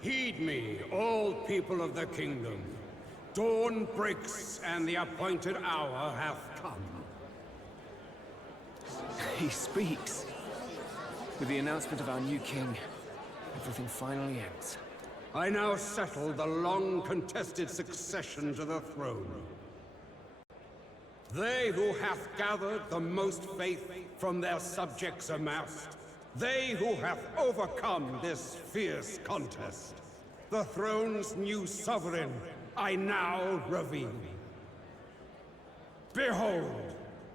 Heed me, all people of the kingdom. Dawn breaks, and the appointed hour hath come. He speaks. With the announcement of our new king, everything finally ends. I now settle the long-contested succession to the throne. They who hath gathered the most faith from their subjects amassed, they who hath overcome this fierce contest, the throne's new sovereign, I now reveal. Behold,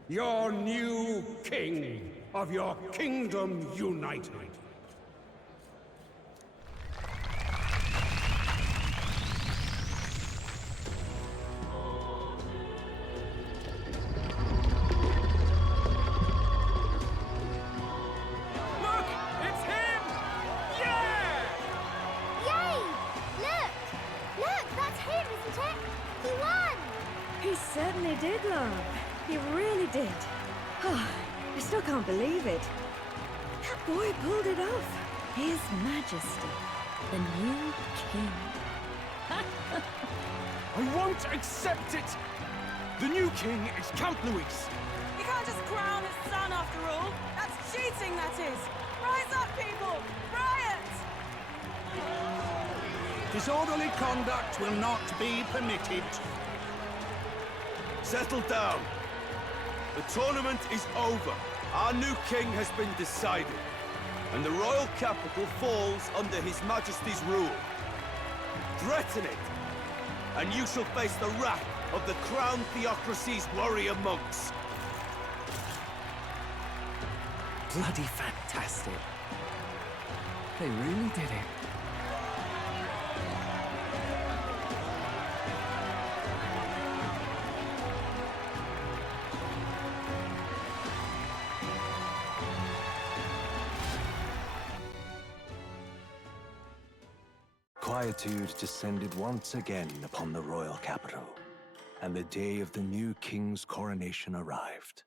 your new king of your kingdom united. Certainly did, love. He really did. Oh, I still can't believe it. That boy pulled it off. His Majesty, the new king. I won't accept it! The new king is Count Luis. You can't just crown his son after all. That's cheating, that is. Rise up, people! Riot! Disorderly conduct will not be permitted. Settle down. The tournament is over. Our new king has been decided, and the royal capital falls under His Majesty's rule. Threaten it, and you shall face the wrath of the crown theocracy's warrior monks. Bloody fantastic. They really did it. Quietude descended once again upon the royal capital, and the day of the new king's coronation arrived.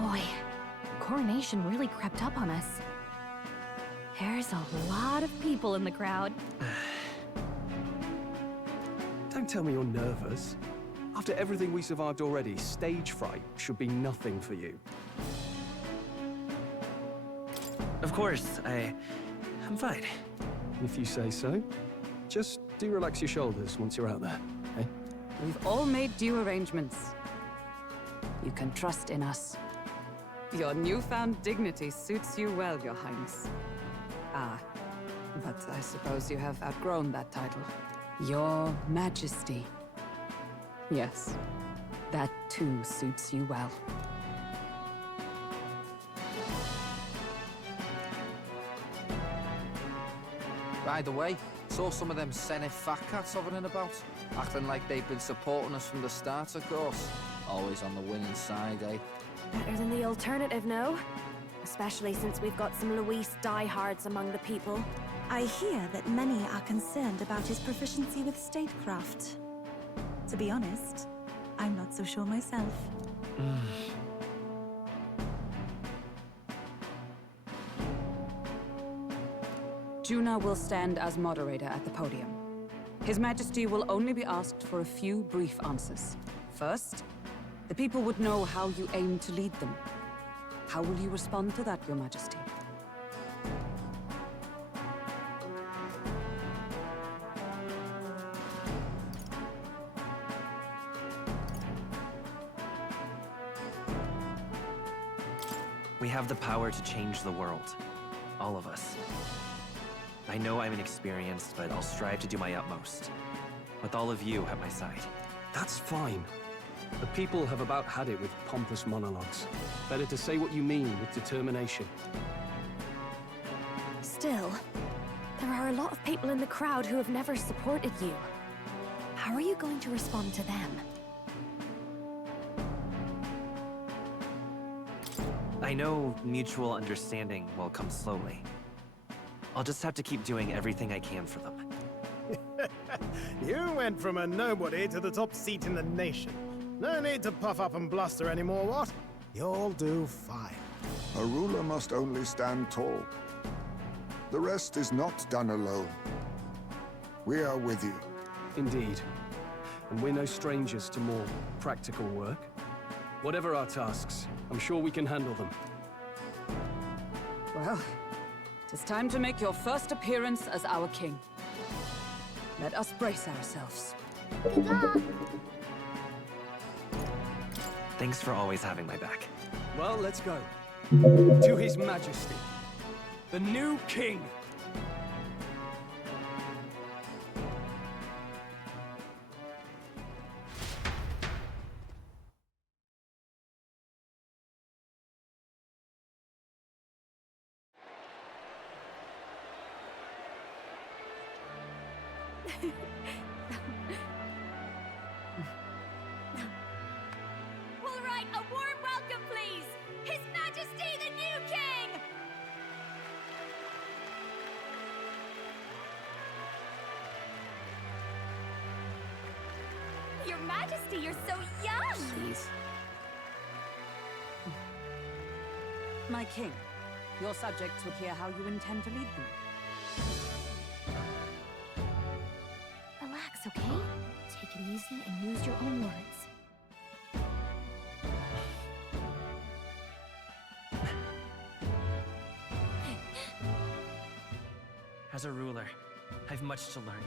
Boy, coronation really crept up on us. There's a lot of people in the crowd. Don't tell me you're nervous. After everything we survived already, stage fright should be nothing for you. Of course, I'm fine. If you say so. Just do relax your shoulders once you're out there, okay? We've all made due arrangements. You can trust in us. Your newfound dignity suits you well, Your Highness. Ah, but I suppose you have outgrown that title. Your Majesty. Yes, that too suits you well. By the way, saw some of them Senate fat cats hovering about, acting like they've been supporting us from the start, of course. Always on the winning side, eh? Better than the alternative, no? Especially since we've got some Luis diehards among the people. I hear that many are concerned about his proficiency with statecraft. To be honest, I'm not so sure myself. Juna will stand as moderator at the podium. His Majesty will only be asked for a few brief answers. First, the people would know how you aim to lead them. How will you respond to that, Your Majesty? We have the power to change the world. All of us. I know I'm inexperienced, but I'll strive to do my utmost. With all of you at my side. That's fine. The people have about had it with pompous monologues. Better to say what you mean with determination. Still, there are a lot of people in the crowd who have never supported you. How are you going to respond to them? I know mutual understanding will come slowly. I'll just have to keep doing everything I can for them. You went from a nobody to the top seat in the nation. No need to puff up and bluster anymore, what? You'll do fine. A ruler must only stand tall. The rest is not done alone. We are with you. Indeed. And we're no strangers to more practical work. Whatever our tasks, I'm sure we can handle them. Well, it is time to make your first appearance as our king. Let us brace ourselves. Good luck. Thanks for always having my back. Well, let's go. To His Majesty, the new king. All right, a warm welcome, please. His Majesty, the new king! Your Majesty, you're so young! Please. My king, your subjects would hear how you intend to lead them. Relax, okay? Take it easy and use your own words. As a ruler, I've much to learn.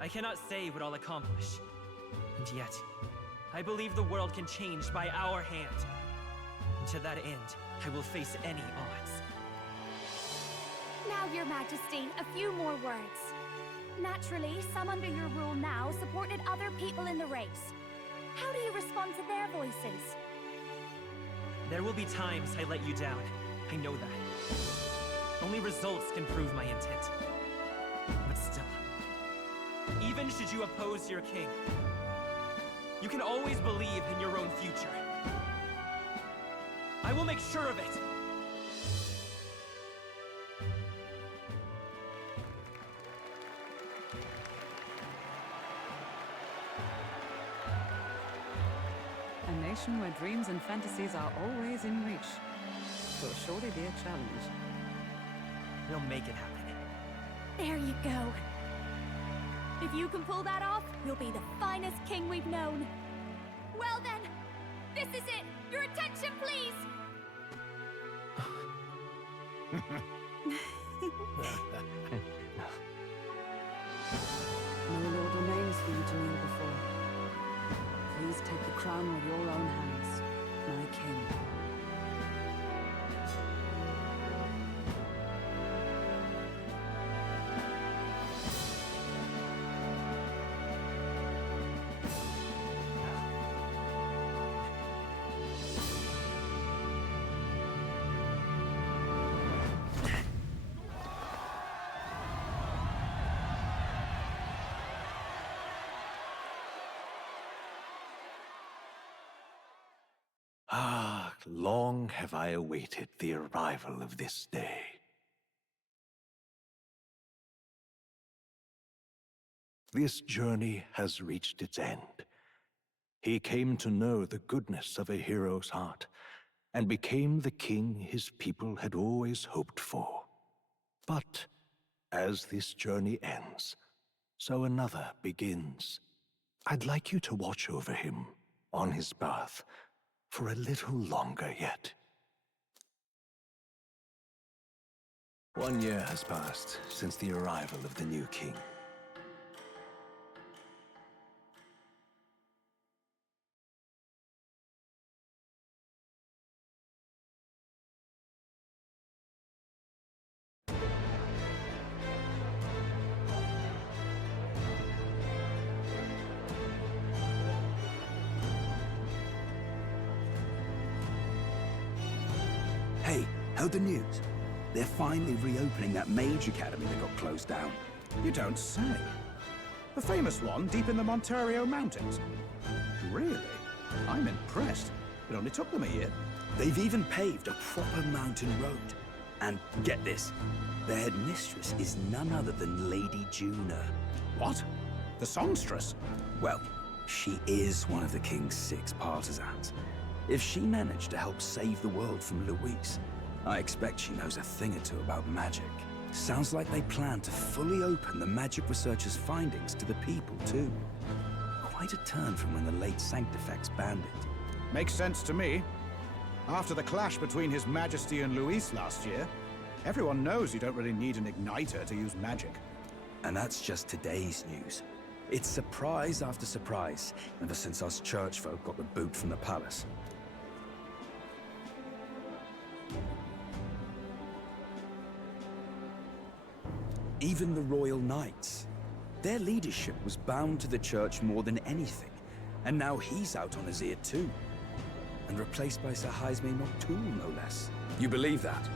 I cannot say what I'll accomplish. And yet, I believe the world can change by our hand. And to that end, I will face any odds. Now, Your Majesty, a few more words. Naturally, some under your rule now supported other people in the race. How do you respond to their voices? There will be times I let you down. I know that. Only results can prove my intent. But still, even should you oppose your king, you can always believe in your own future. I will make sure of it! A nation where dreams and fantasies are always in reach. Will surely be a challenge. We'll make it happen. There you go. If you can pull that off, you'll be the finest king we've known. Well then, this is it. Your attention, please. No lord remains for you to kneel before. Please take the crown with your own hands, my king. Ah, long have I awaited the arrival of this day. This journey has reached its end. He came to know the goodness of a hero's heart, and became the king his people had always hoped for. But as this journey ends, so another begins. I'd like you to watch over him on his path for a little longer yet. 1 year has passed since the arrival of the new king. Hey, heard the news? They're finally reopening that mage academy that got closed down. You don't say. The famous one deep in the Montario Mountains. Really? I'm impressed. It only took them a year. They've even paved a proper mountain road. And get this, their headmistress is none other than Lady Juna. What? The songstress? Well, she is one of the king's 6 partisans. If she managed to help save the world from Luis, I expect she knows a thing or two about magic. Sounds like they plan to fully open the magic researchers' findings to the people, too. Quite a turn from when the late Sanctifex banned it. Makes sense to me. After the clash between His Majesty and Luis last year, everyone knows you don't really need an igniter to use magic. And that's just today's news. It's surprise after surprise, ever since us churchfolk got the boot from the palace. Even the Royal Knights. Their leadership was bound to the church more than anything, and now he's out on his ear too. And replaced by Sir Jaime Noctul, no less. You believe that?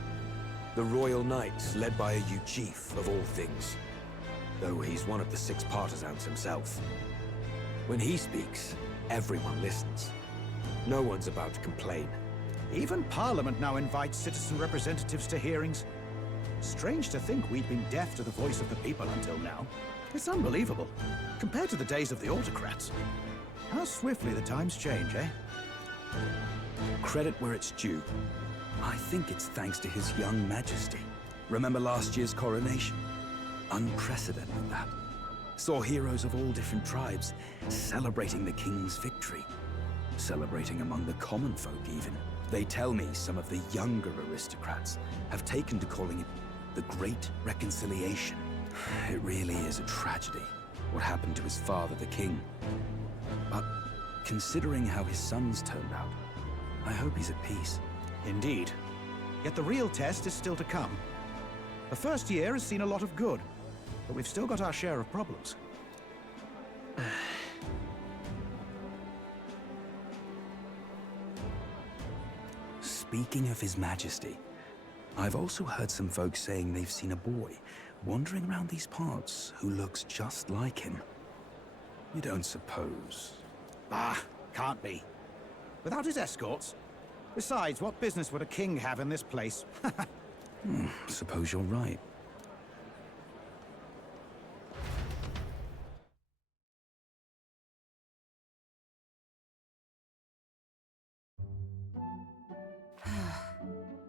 The Royal Knights, led by a Ujif of all things. Though he's one of the 6 partisans himself. When he speaks, everyone listens. No one's about to complain. Even Parliament now invites citizen representatives to hearings. Strange to think we'd been deaf to the voice of the people until now. It's unbelievable, compared to the days of the autocrats. How swiftly the times change, eh? Credit where it's due. I think it's thanks to His young majesty. Remember last year's coronation? Unprecedented, that. Saw heroes of all different tribes celebrating the king's victory. Celebrating among the common folk, even. They tell me some of the younger aristocrats have taken to calling it the Great Reconciliation. It really is a tragedy, what happened to his father, the king. But considering how his sons turned out, I hope he's at peace. Indeed. Yet the real test is still to come. The first year has seen a lot of good, but we've still got our share of problems. Speaking of His Majesty, I've also heard some folks saying they've seen a boy wandering around these parts who looks just like him. You don't suppose? Ah, can't be. Without his escorts? Besides, what business would a king have in this place? Suppose you're right.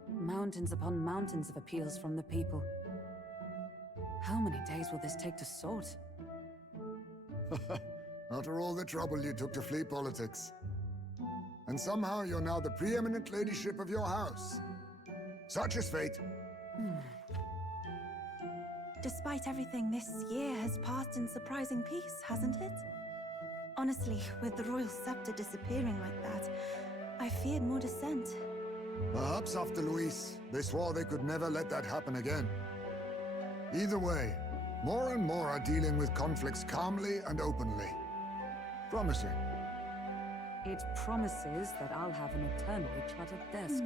Mountains upon mountains of appeals from the people. How many days will this take to sort? After all the trouble you took to flee politics. And somehow you're now the preeminent ladyship of your house. Such is fate. Despite everything, this year has passed in surprising peace, hasn't it? Honestly, with the royal scepter disappearing like that, I feared more dissent. Perhaps after Luis, they swore they could never let that happen again. Either way, more and more are dealing with conflicts calmly and openly. Promising. It promises that I'll have an eternally cluttered desk.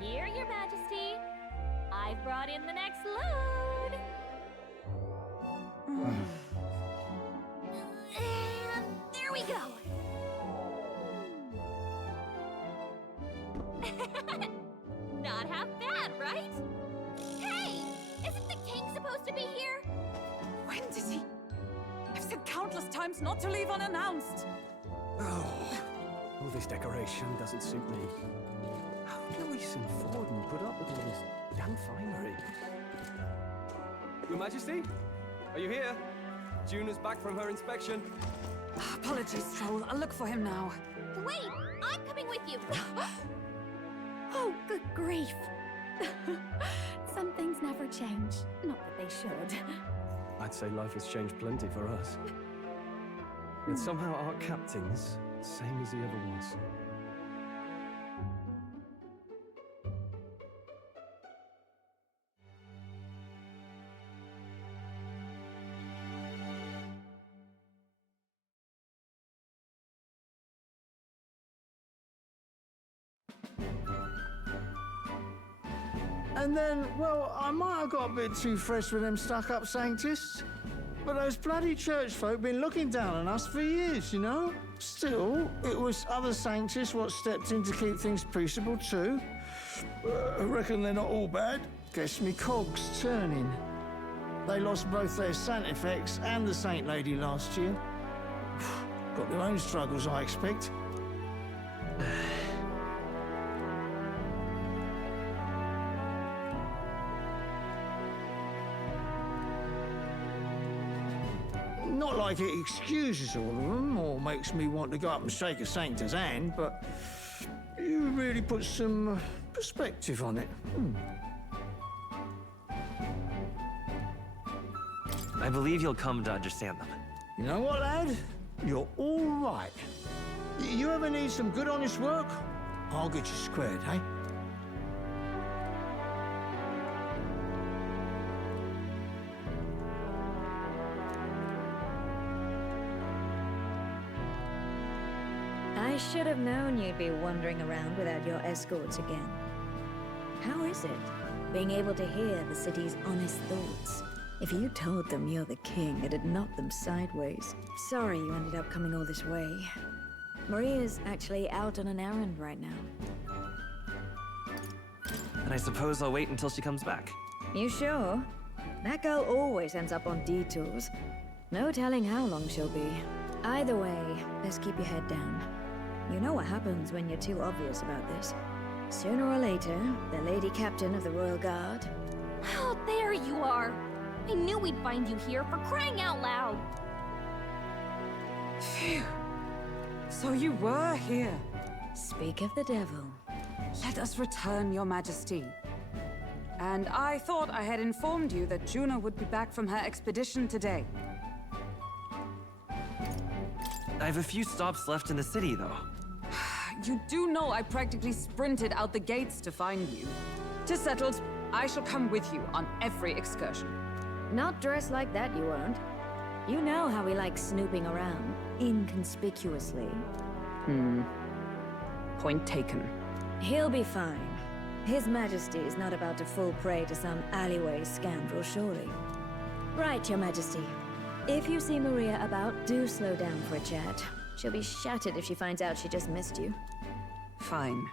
Here, Your Majesty. I've brought in the next load. And there we go. Not half bad, right? Hey! Isn't the king supposed to be here? When did he? I've said countless times not to leave unannounced. All this decoration doesn't suit me. How do Luis and Forden put up with all this damn finery? Your Majesty? Are you here? Juna's back from her inspection. Apologies, Troll. I'll look for him now. Wait! I'm coming with you! Oh, good grief. Some things never change. Not that they should. I'd say life has changed plenty for us. Yet somehow our captain's same as he ever was. And then, well, I might have got a bit too fresh with them stuck-up Sanctists. But those bloody church folk been looking down on us for years, you know? Still, it was other sanctus what stepped in to keep things peaceable too. I reckon they're not all bad. Guess me cogs turning. They lost both their Santifex and the Saint Lady last year. Got their own struggles, I expect. Not like it excuses all of them or makes me want to go up and shake a sanctor's hand, but you really put some perspective on it. I believe you'll come to understand them. You know what, lad? You're all right. You ever need some good, honest work? I'll get you squared, eh? I should have known you'd be wandering around without your escorts again. How is it, being able to hear the city's honest thoughts? If you told them you're the king, it'd knock them sideways. Sorry you ended up coming all this way. Maria's actually out on an errand right now. And I suppose I'll wait until she comes back. You sure? That girl always ends up on detours. No telling how long she'll be. Either way, best keep your head down. You know what happens when you're too obvious about this. Sooner or later, the Lady Captain of the Royal Guard... Oh, there you are! I knew we'd find you here, for crying out loud! Phew. So you were here. Speak of the devil. Let us return, Your Majesty. And I thought I had informed you that Juno would be back from her expedition today. I have a few stops left in the city, though. You do know I practically sprinted out the gates to find you. 'Tis settled. I shall come with you on every excursion. Not dressed like that, you won't. You know how we like snooping around, inconspicuously. Point taken. He'll be fine. His Majesty is not about to fall prey to some alleyway scoundrel, surely. Right, Your Majesty. If you see Maria about, do slow down for a chat. She'll be shattered if she finds out she just missed you. Fine.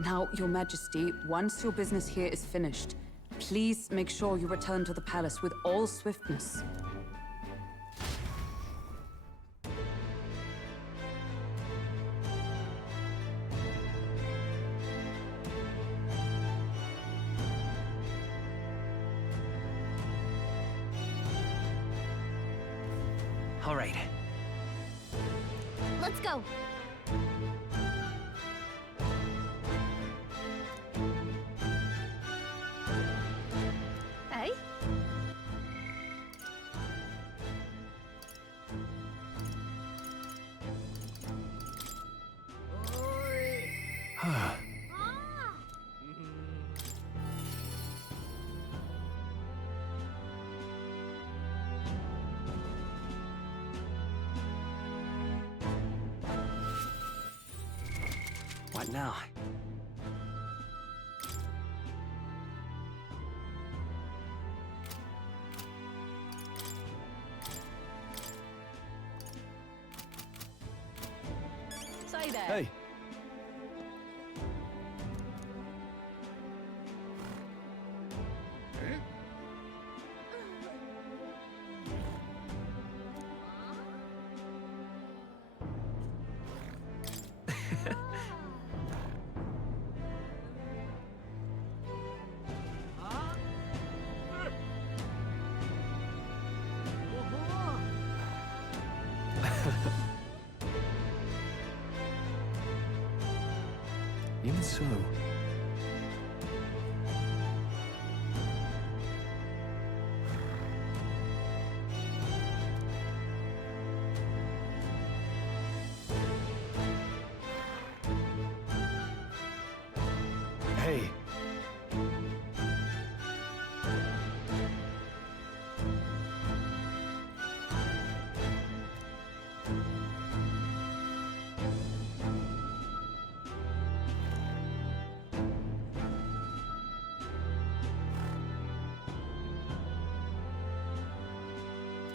Now, Your Majesty, once your business here is finished, please make sure you return to the palace with all swiftness. All right. Let's go! Hey? What now? Say there. Hey. Even so. Hey.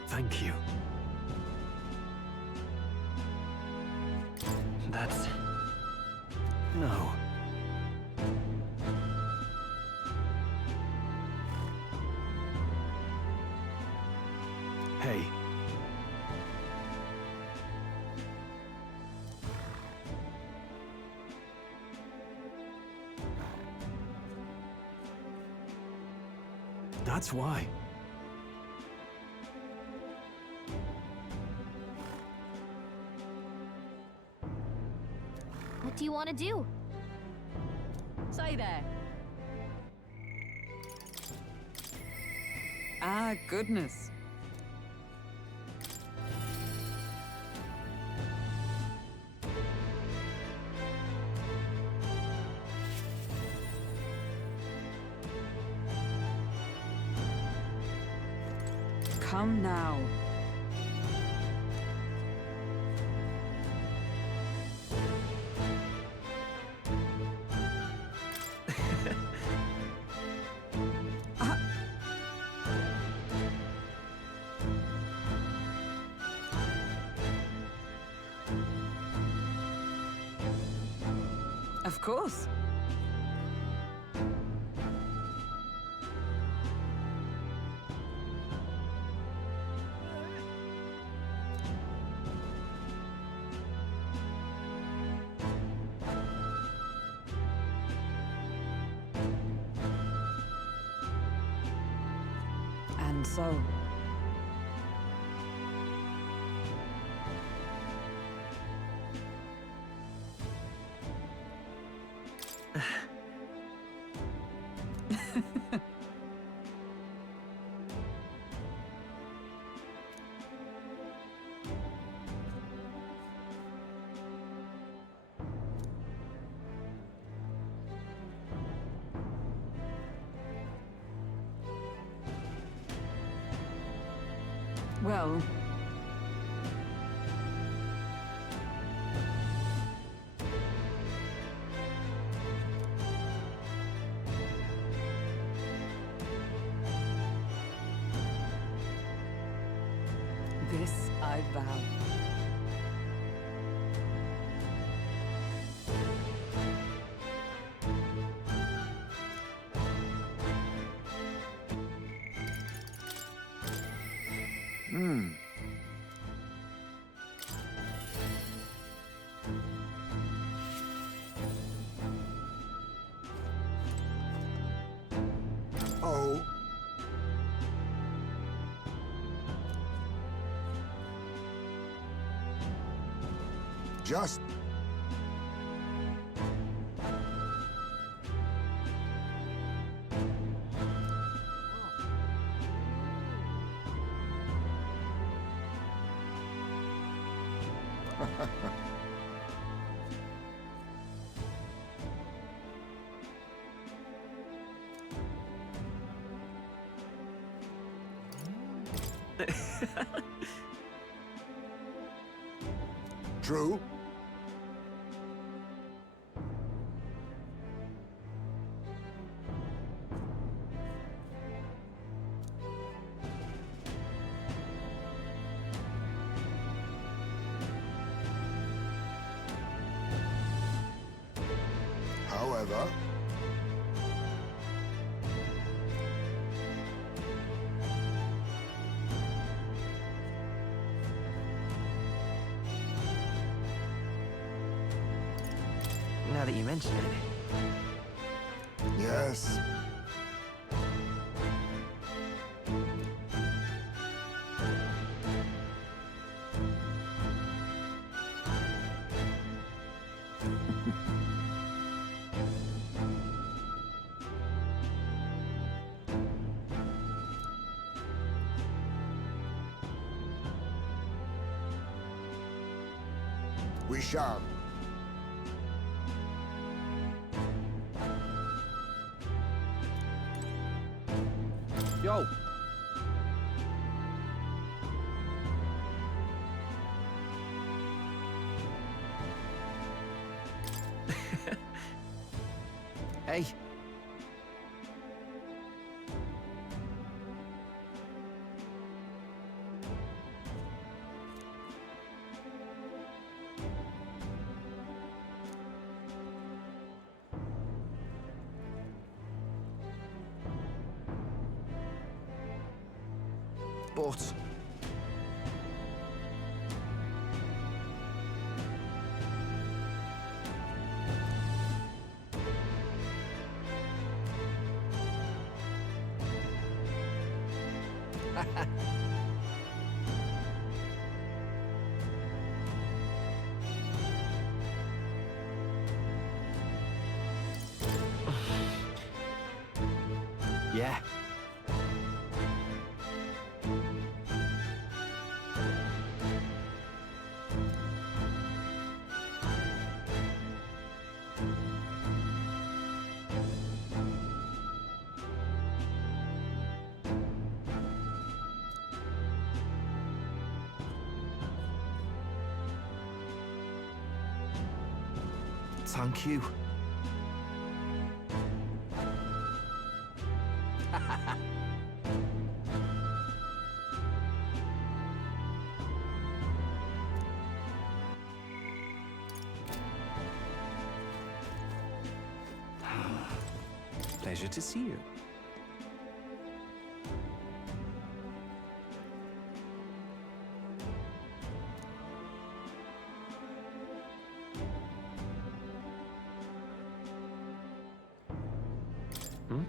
Thank you. That's... no. Hey. That's why. What do you want to do? Say there. Ah, goodness. Come now. Of course. And so... Well... This I vow. Oh. Just... True. However... Now that you mention it. Yes. We shall. Yo! Hey! but... Yeah. Thank you. Pleasure to see you. Hmm?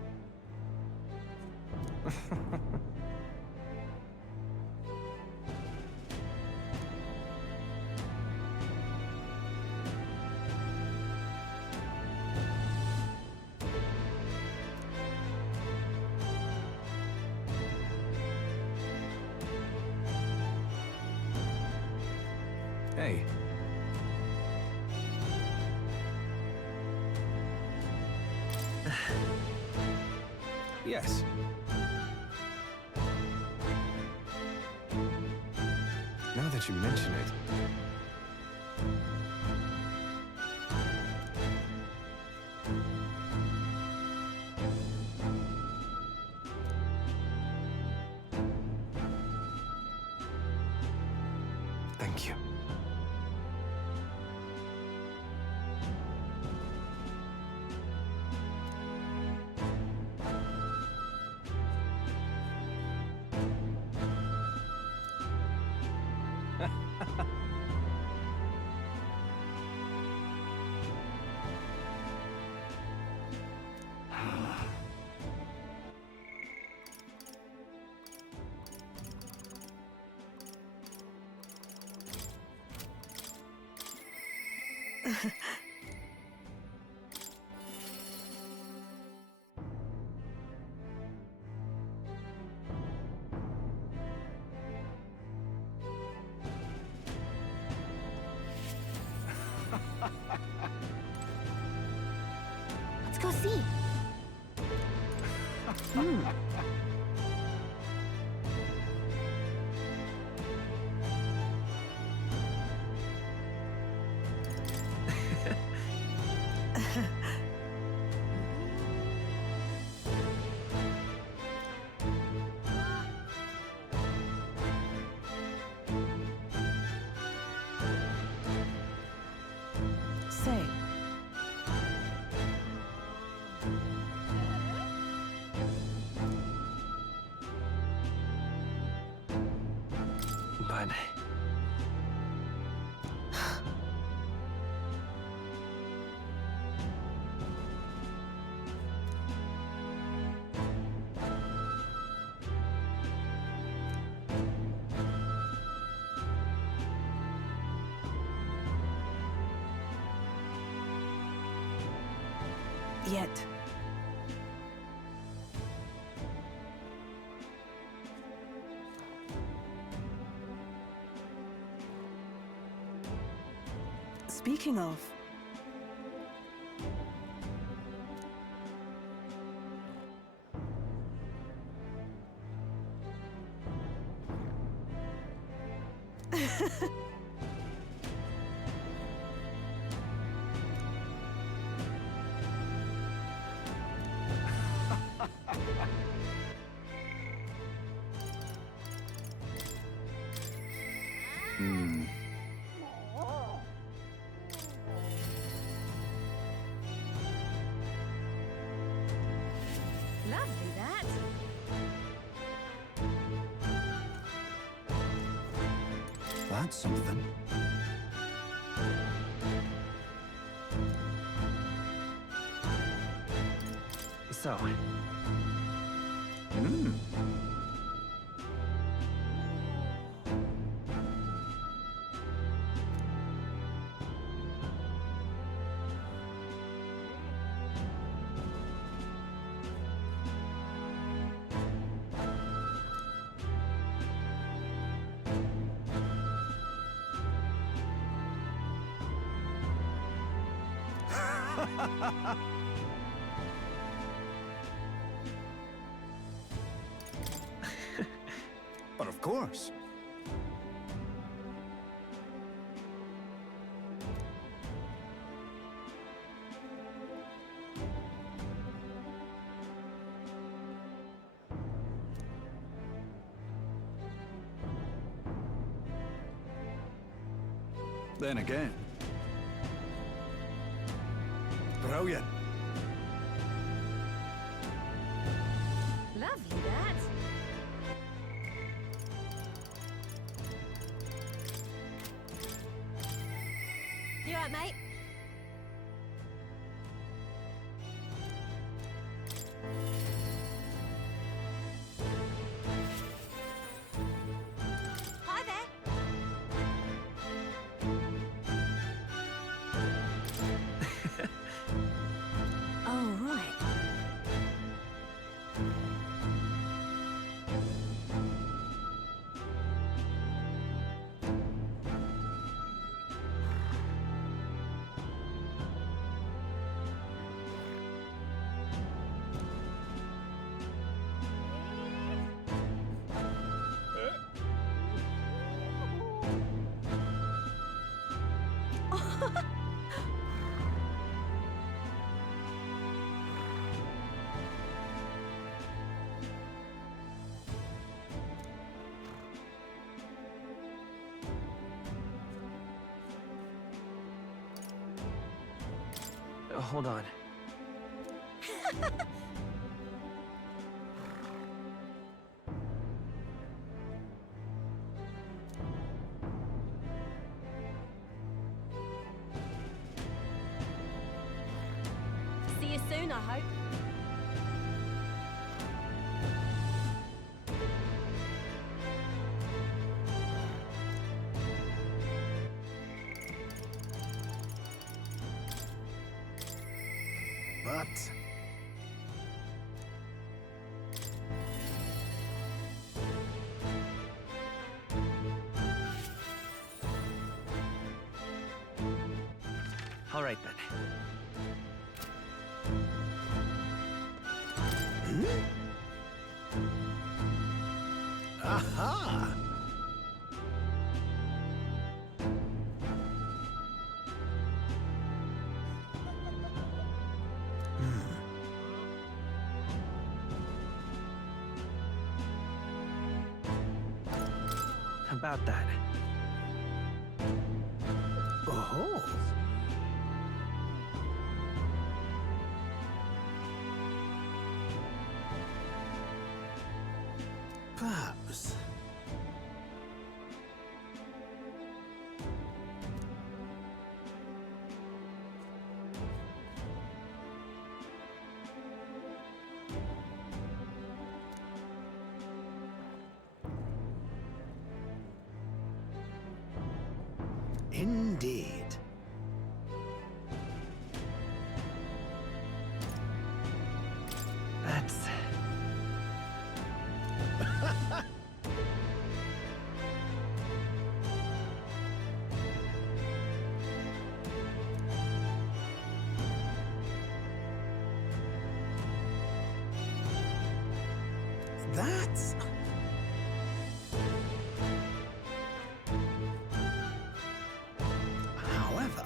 Hey. Yes. Now that you mention it. Thank you. Let's go see. Say, But yet. Speaking of, Lovely, that. want something. So, But of course. Then again. Brilliant. Lovely, that. You alright, mate? Hi there. Oh, right. hold on. See you soon, I hope. But... All right, then. Aha! About that. Oh. Perhaps. Indeed. That's... That's... However...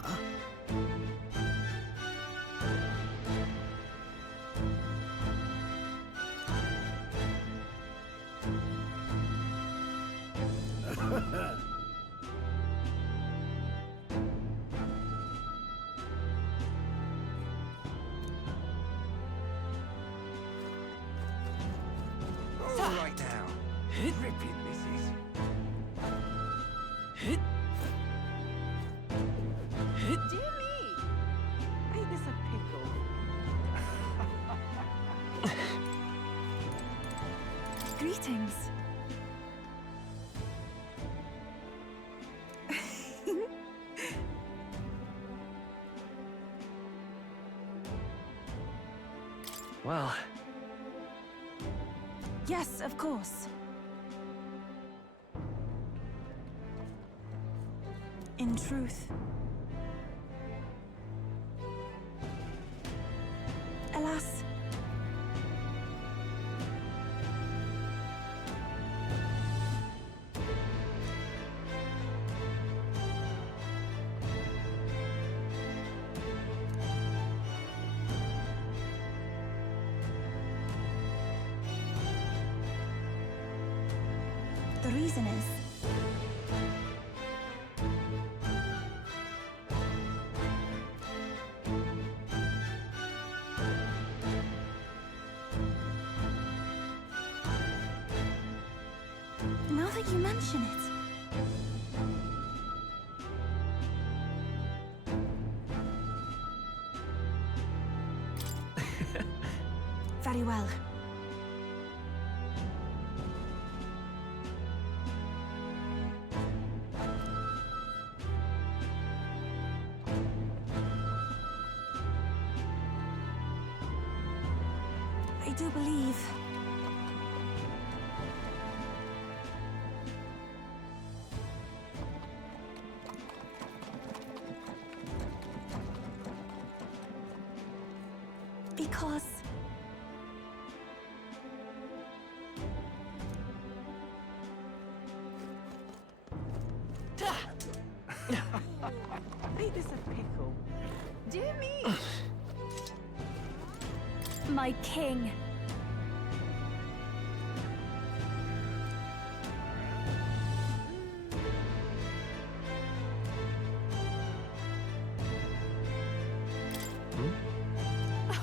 All right now. Ripping this is. Greetings. Well, Yes, of course. In truth, alas, the reason is now that you mention it. Very well. I do believe because Ain't this a pickle? Dear me! My king.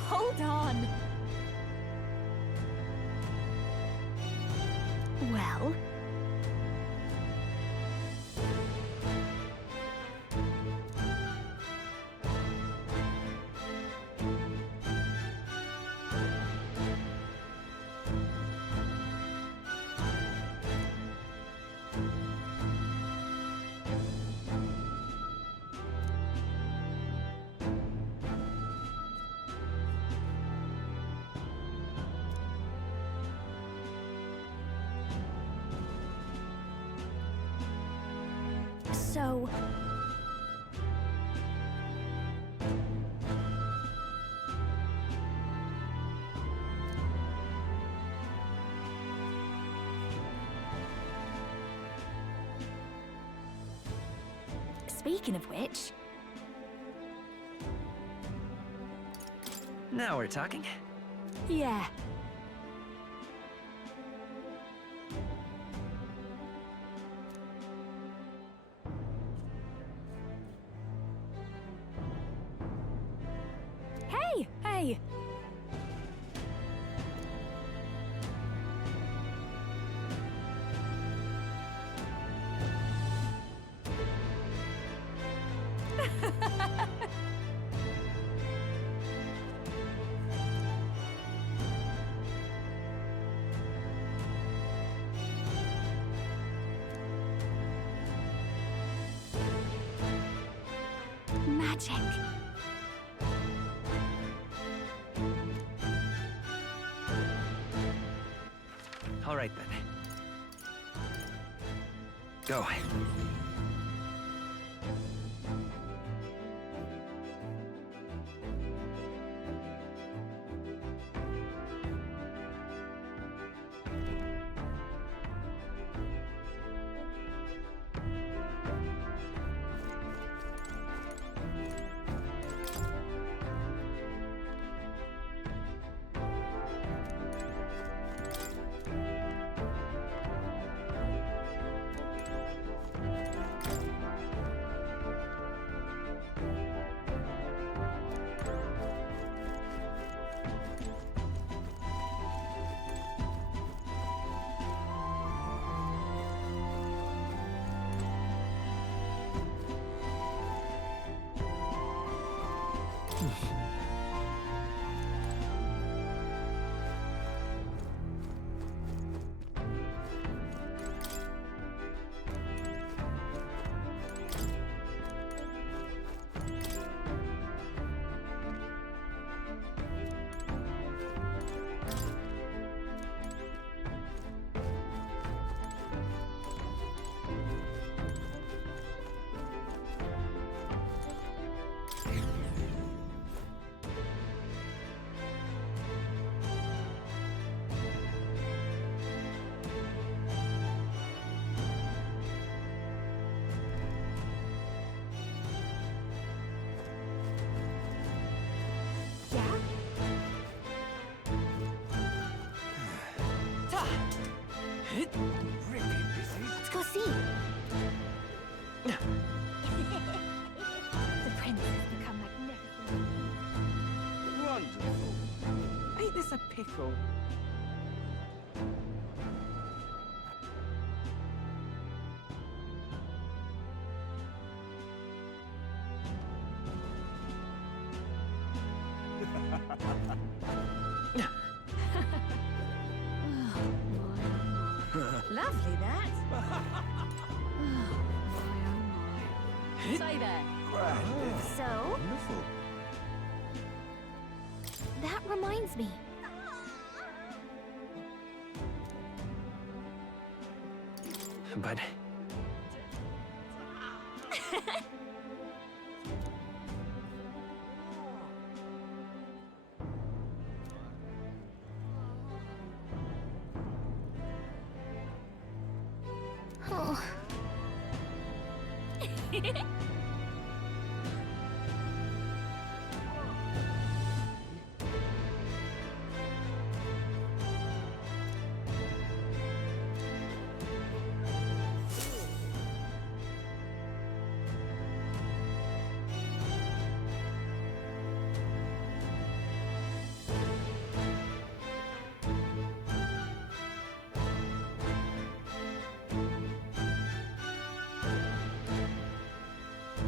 Hold on. Well? So... Speaking of which... now we're talking. Yeah. Hey! Hey! Magic. All right then. Go. Let's go see. The prince has become magnificent. Wonderful. Ain't this a pickle? Lovely, that. Say there. So, Wonderful. That reminds me. But Oh.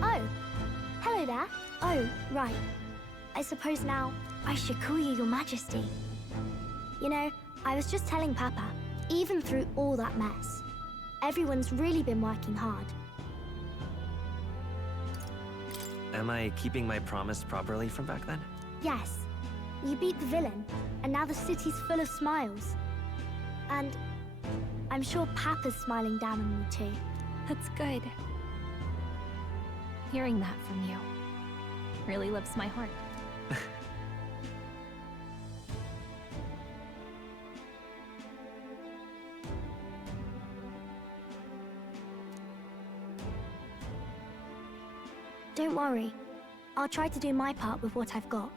Oh, hello there. Oh, right. I suppose now I should call you Your Majesty. You know, I was just telling Papa, even through all that mess, everyone's really been working hard. am I keeping my promise properly from back then? Yes, you beat the villain, and now the city's full of smiles. And I'm sure Papa's smiling down on you too. That's good. Hearing that from you really lifts my heart. Don't worry. I'll try to do my part with what I've got.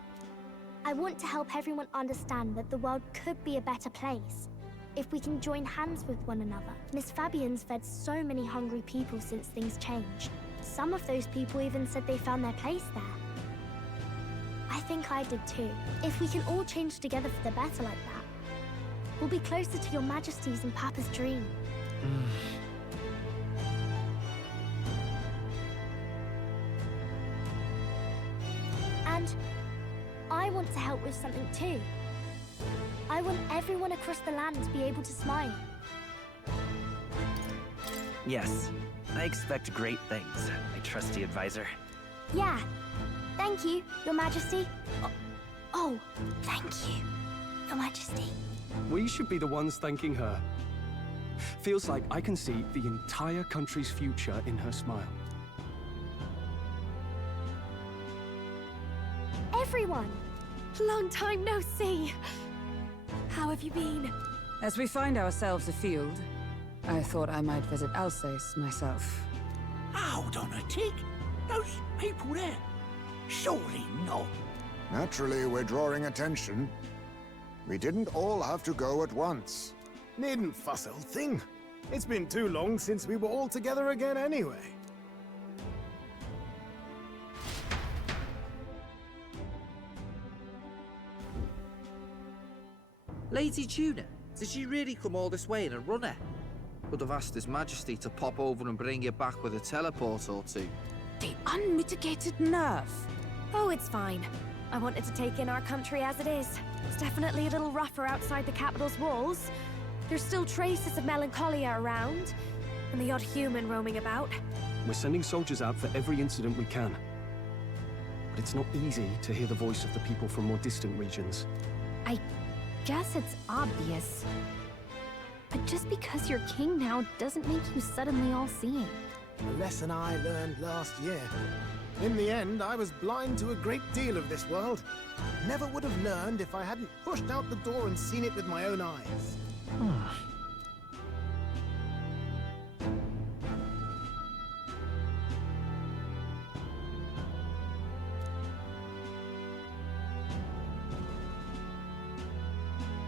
I want to help everyone understand that the world could be a better place if we can join hands with one another. Miss Fabian's fed so many hungry people since things changed. Some of those people even said they found their place there. I think I did too. If we can all change together for the better like that, we'll be closer to Your Majesty's and Papa's dream. And I want to help with something too. I want everyone across the land to be able to smile. Yes, I expect great things, my trusty advisor. Yeah. Thank you, Your Majesty. Oh, thank you, Your Majesty. We should be the ones thanking her. Feels like I can see the entire country's future in her smile. Everyone! long time no see. How have you been? As we find ourselves afield, I thought I might visit Alsace myself. Hold on a tick. Those people there. Surely not. Naturally, we're drawing attention. We didn't all have to go at once. Needn't fuss, old thing. It's been too long since we were all together again anyway. Lady Tuna, did you really come all this way in a runner? Would have asked His Majesty to pop over and bring you back with a teleport or two. The unmitigated nerve. Oh, it's fine. I wanted to take in our country as it is. It's definitely a little rougher outside the capital's walls. There's still traces of melancholia around, and the odd human roaming about. We're sending soldiers out for every incident we can. But it's not easy to hear the voice of the people from more distant regions. I guess it's obvious. But just because you're king now doesn't make you suddenly all-seeing. A lesson I learned last year. In the end, I was blind to a great deal of this world. Never would have learned if I hadn't pushed out the door and seen it with my own eyes.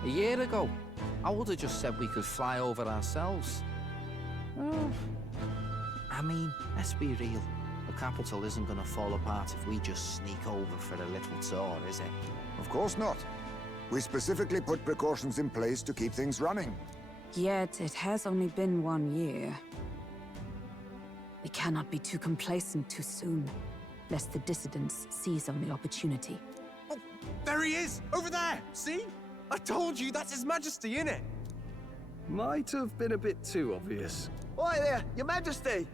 A year ago, I would have just said we could fly over ourselves. I mean, let's be real. The capital isn't gonna fall apart if we just sneak over for a little tour, is it? Of course not. We specifically put precautions in place to keep things running. Yet it has only been 1 year. We cannot be too complacent too soon, lest the dissidents seize on the opportunity. Oh, there he is! Over there! See? I told you, that's His Majesty, innit? Might have been a bit too obvious. Oi there, Your Majesty!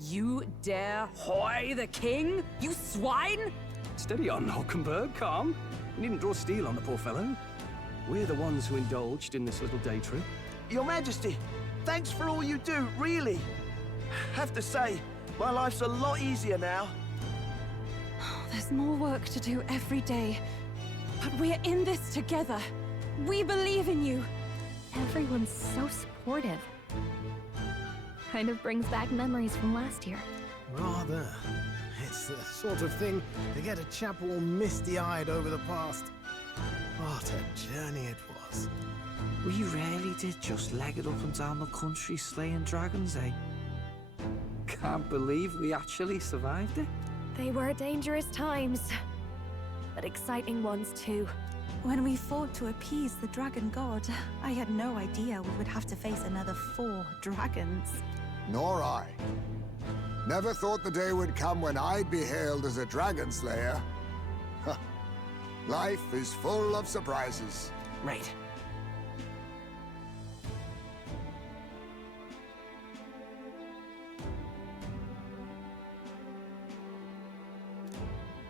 You dare hoy the king? You swine! Steady on, Hulkenberg, calm. You needn't draw steel on the poor fellow. We're the ones who indulged in this little day trip. Your Majesty, thanks for all you do, really. Have to say, my life's a lot easier now. There's more work to do every day. But we're in this together. We believe in you. Everyone's so supportive. Kind of brings back memories from last year. Rather. It's the sort of thing to get a chap all misty-eyed over the past. What a journey it was. We really did just leg it up and down the country slaying dragons, eh? Can't believe we actually survived it. They were dangerous times, but exciting ones too. When we fought to appease the dragon god, I had no idea we would have to face another 4 dragons. Nor I. Never thought the day would come when I'd be hailed as a dragon slayer. Life is full of surprises. Right.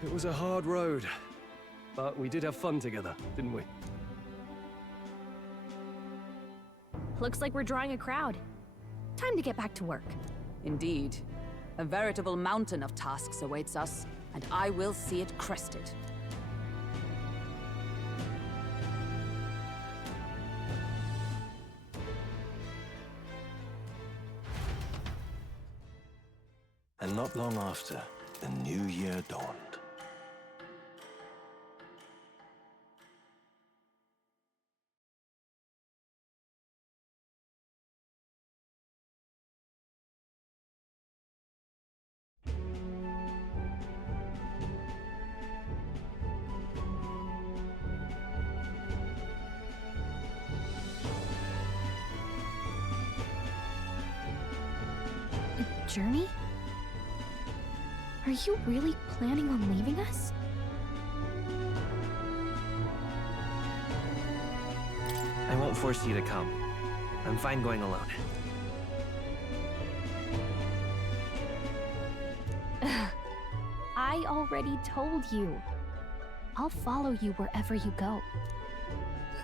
It was a hard road, but we did have fun together, didn't we? Looks like we're drawing a crowd. Time to get back to work. Indeed. A veritable mountain of tasks awaits us, and I will see it crested. And not long after, the new year dawned. Journey? Are you really planning on leaving us? I won't force you to come. I'm fine going alone. I already told you. I'll follow you wherever you go.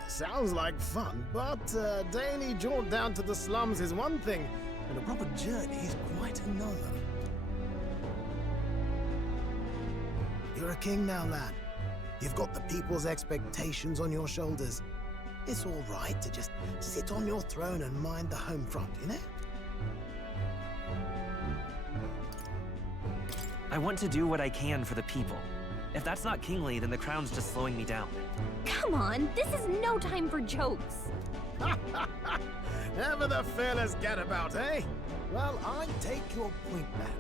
Sounds like fun, but a daily jaunt down to the slums is one thing, and a proper journey is quite another. You're a king now, lad. You've got the people's expectations on your shoulders. It's all right to just sit on your throne and mind the home front, you know? I want to do what I can for the people. If that's not kingly, then the crown's just slowing me down. Come on, this is no time for jokes. Ever the fearless gadabout, eh? Well, I take your point back.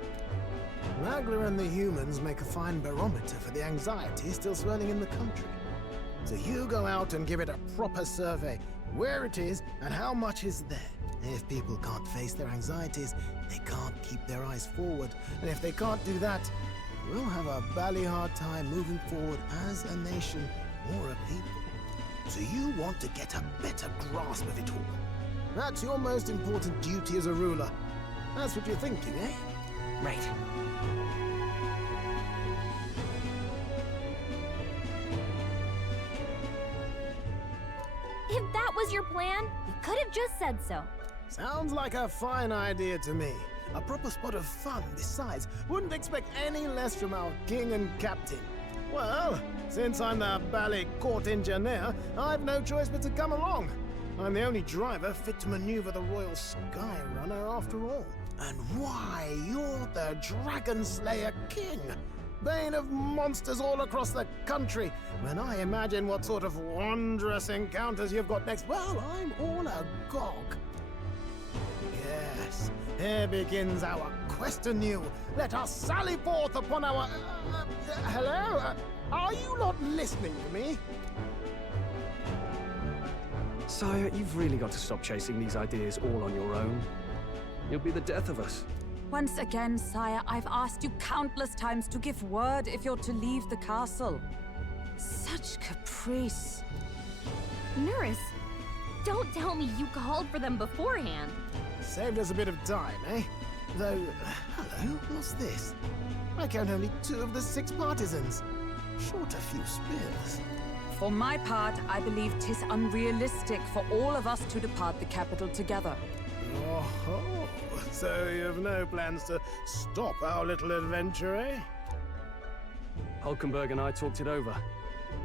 Magla and the humans make a fine barometer for the anxiety still swirling in the country. So you go out and give it a proper survey, where it is and how much is there. If people can't face their anxieties, they can't keep their eyes forward. And if they can't do that, we'll have a bally hard time moving forward as a nation or a people. So you want to get a better grasp of it all. That's your most important duty as a ruler. That's what you're thinking, eh? Right. If that was your plan, you could have just said so. Sounds like a fine idea to me. A proper spot of fun, besides. Wouldn't expect any less from our king and captain. Well, since I'm the bally court engineer, I've no choice but to come along. I'm the only driver fit to maneuver the Royal Skyrunner after all. And why, you're the Dragon Slayer King. bane of monsters all across the country. When I imagine what sort of wondrous encounters you've got next, well, I'm all agog. Yes, here begins our quest anew. Let us sally forth upon our... hello? Are you not listening to me? Sire, you've really got to stop chasing these ideas all on your own. You'll be the death of us. Once again, sire, I've asked you countless times to give word if you're to leave the castle. Such caprice. Nurse, don't tell me you called for them beforehand. Saved us a bit of time, eh? Though, hello, what's this? I count only 2 of the 6 partisans. Short a few spears. For my part, I believe 'tis unrealistic for all of us to depart the capital together. Oh, so you have no plans to stop our little adventure, eh? Hulkenberg and I talked it over.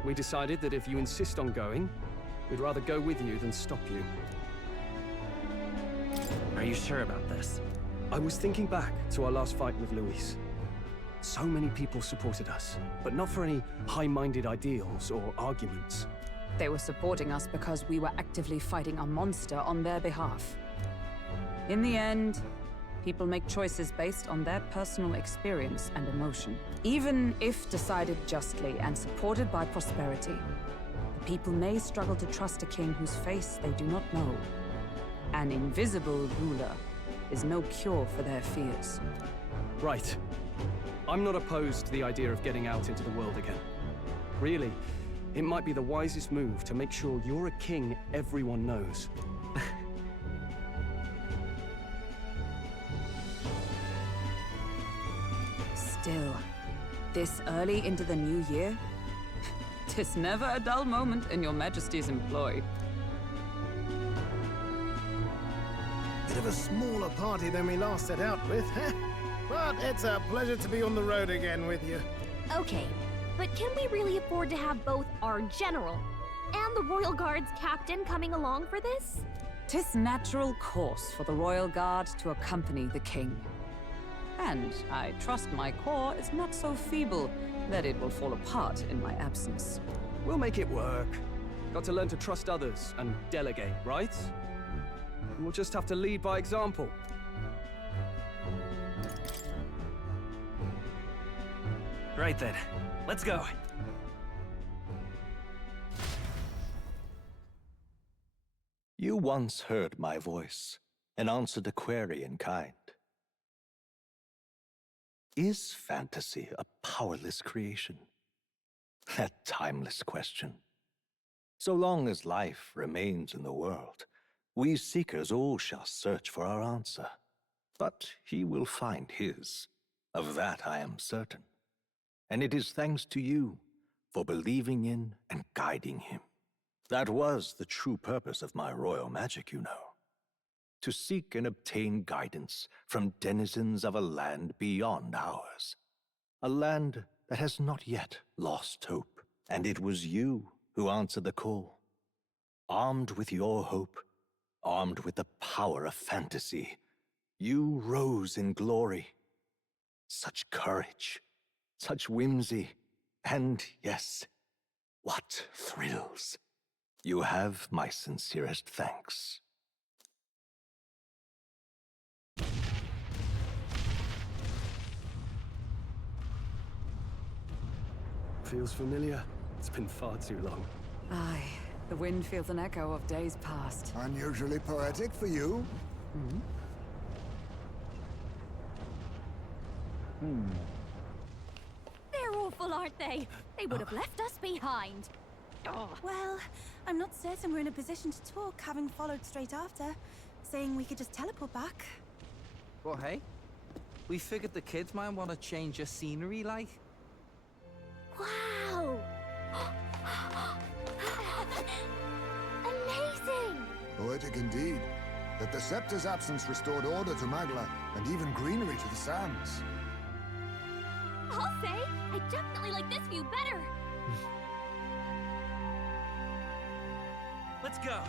We decided that if you insist on going, we'd rather go with you than stop you. Are you sure about this? I was thinking back to our last fight with Luis. So many people supported us, but not for any high-minded ideals or arguments. They were supporting us because we were actively fighting a monster on their behalf. In the end, people make choices based on their personal experience and emotion. Even if decided justly and supported by prosperity, the people may struggle to trust a king whose face they do not know. An invisible ruler is no cure for their fears. Right. I'm not opposed to the idea of getting out into the world again. Really, it might be the wisest move to make sure you're a king everyone knows. Still, this early into the new year? 'Tis never a dull moment in your Majesty's employ. Bit of a smaller party than we last set out with, huh? But it's a pleasure to be on the road again with you. Okay, but can we really afford to have both our general and the Royal Guard's captain coming along for this? 'Tis natural course for the Royal Guard to accompany the king. And I trust my corps is not so feeble that it will fall apart in my absence. We'll make it work. Got to learn to trust others and delegate, right? We'll just have to lead by example. Right then, let's go. You once heard my voice and answered a query in kind. Is fantasy a powerless creation? That timeless question. So long as life remains in the world, we seekers all shall search for our answer. But he will find his. Of that I am certain. And it is thanks to you for believing in and guiding him. That was the true purpose of my royal magic, you know. To seek and obtain guidance from denizens of a land beyond ours. A land that has not yet lost hope. And it was you who answered the call. Armed with your hope, armed with the power of fantasy, you rose in glory. Such courage, such whimsy, and yes, what thrills. You have my sincerest thanks. Feels familiar. It's been far too long. Aye, the wind feels an echo of days past. Unusually poetic for you. They're awful, aren't they? They would have left us behind. Oh. Well, I'm not certain we're in a position to talk, having followed straight after, saying we could just teleport back. Well, hey, we figured the kids might want to change your scenery, like. Wow! Amazing! Poetic indeed. That the scepter's absence restored order to Magla, and even greenery to the sands. I'll say, I definitely like this view better. Let's go.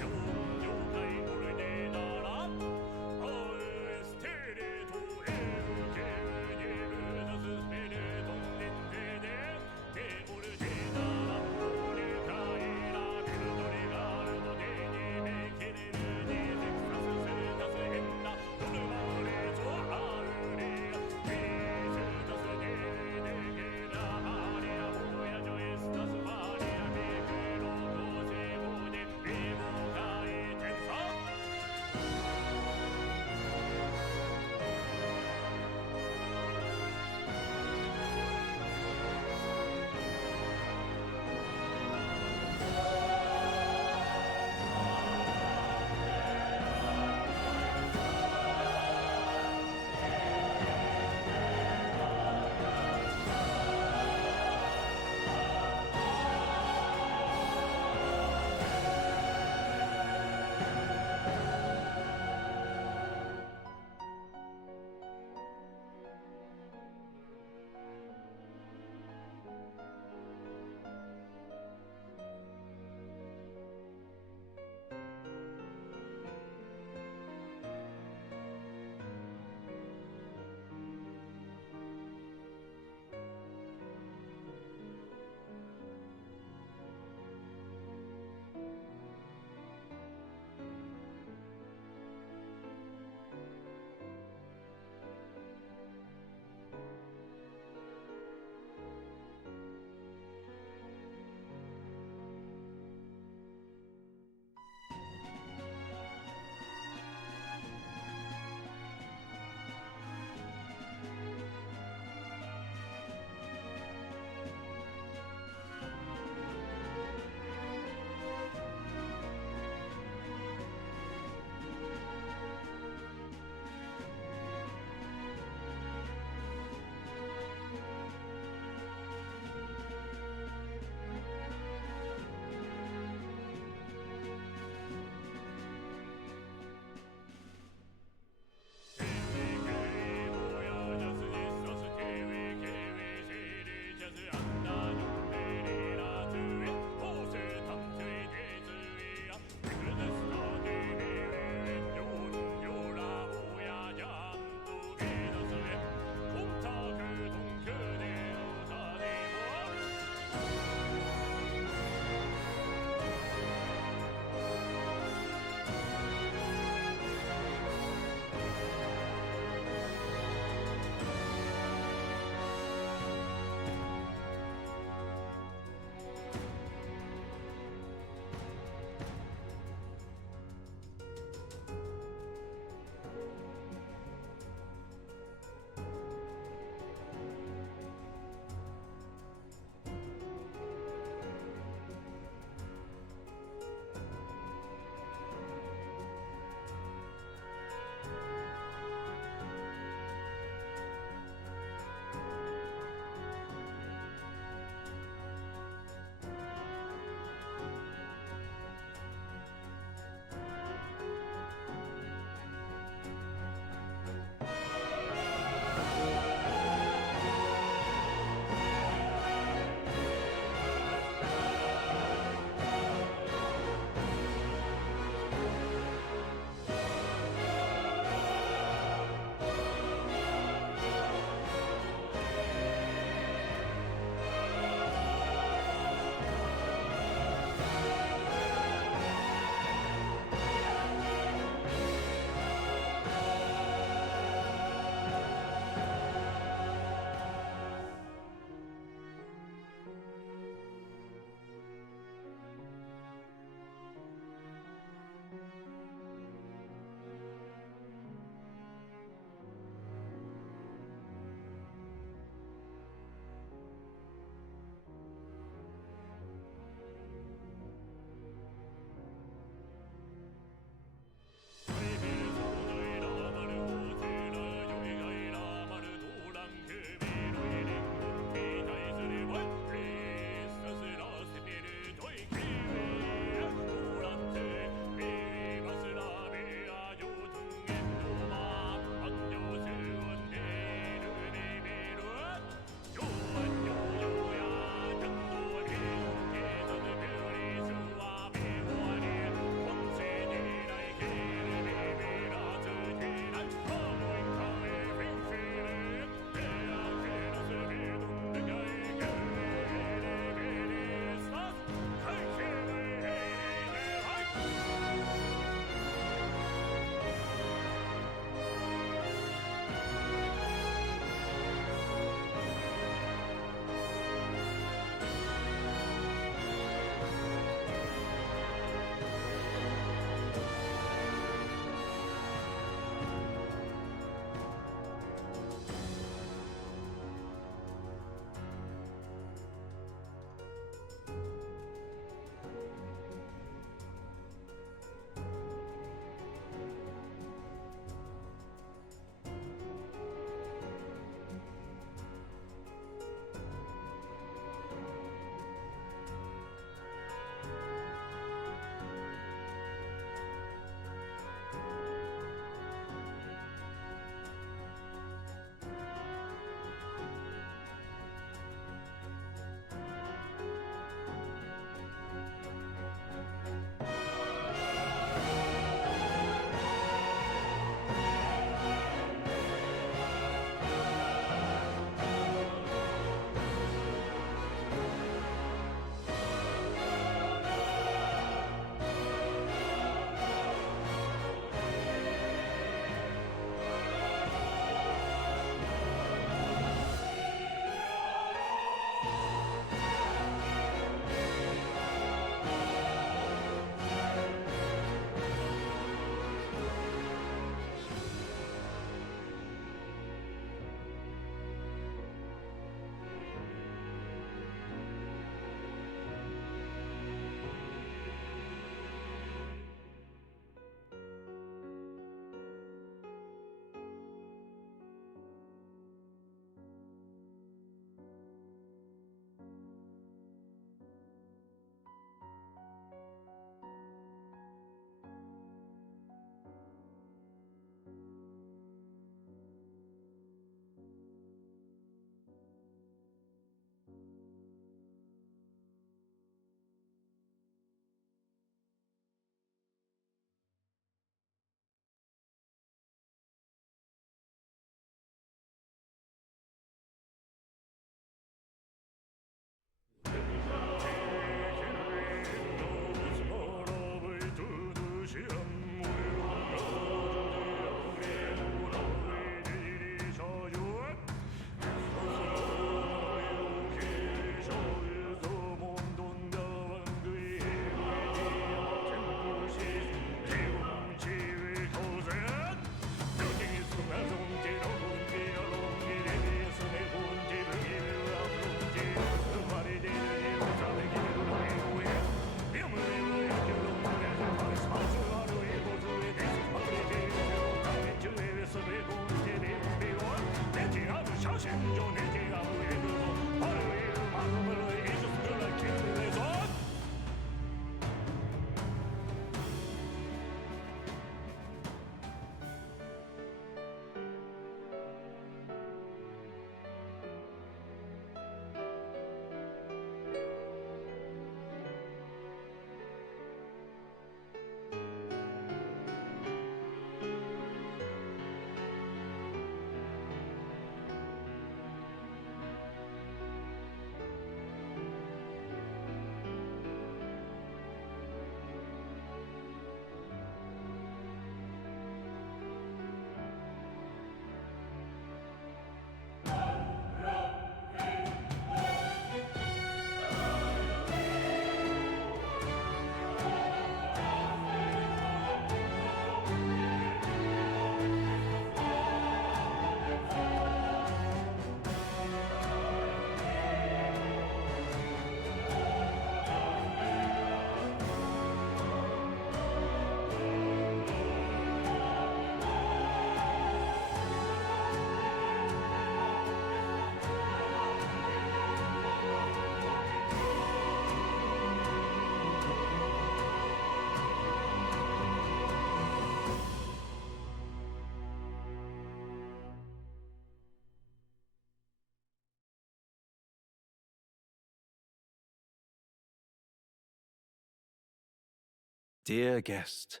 Dear guest,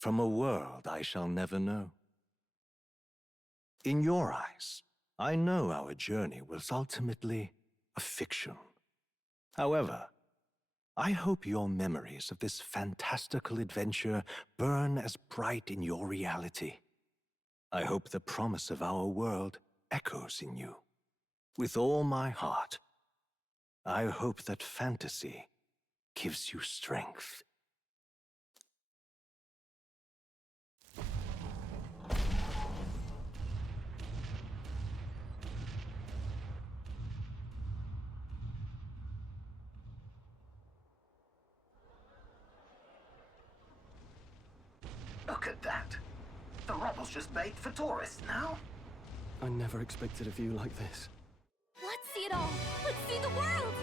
from a world I shall never know. In your eyes, I know our journey was ultimately a fiction. However, I hope your memories of this fantastical adventure burn as bright in your reality. I hope the promise of our world echoes in you. With all my heart, I hope that fantasy gives you strength. Look at that. The rubble's just made for tourists now. I never expected a view like this. Let's see it all. Let's see the world.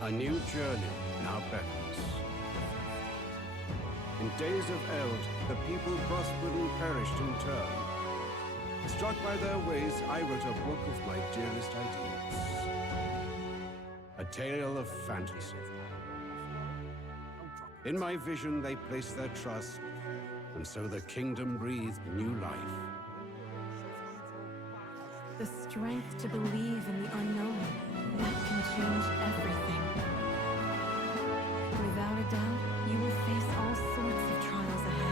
A new journey now beckons. In days of eld, the people prospered and perished in turn. Struck by their ways, I wrote a book of my dearest ideas. A tale of fantasy. In my vision, they placed their trust, and so the kingdom breathed new life. The strength to believe in the unknown. That can change everything. Without a doubt, you will face all sorts of trials ahead.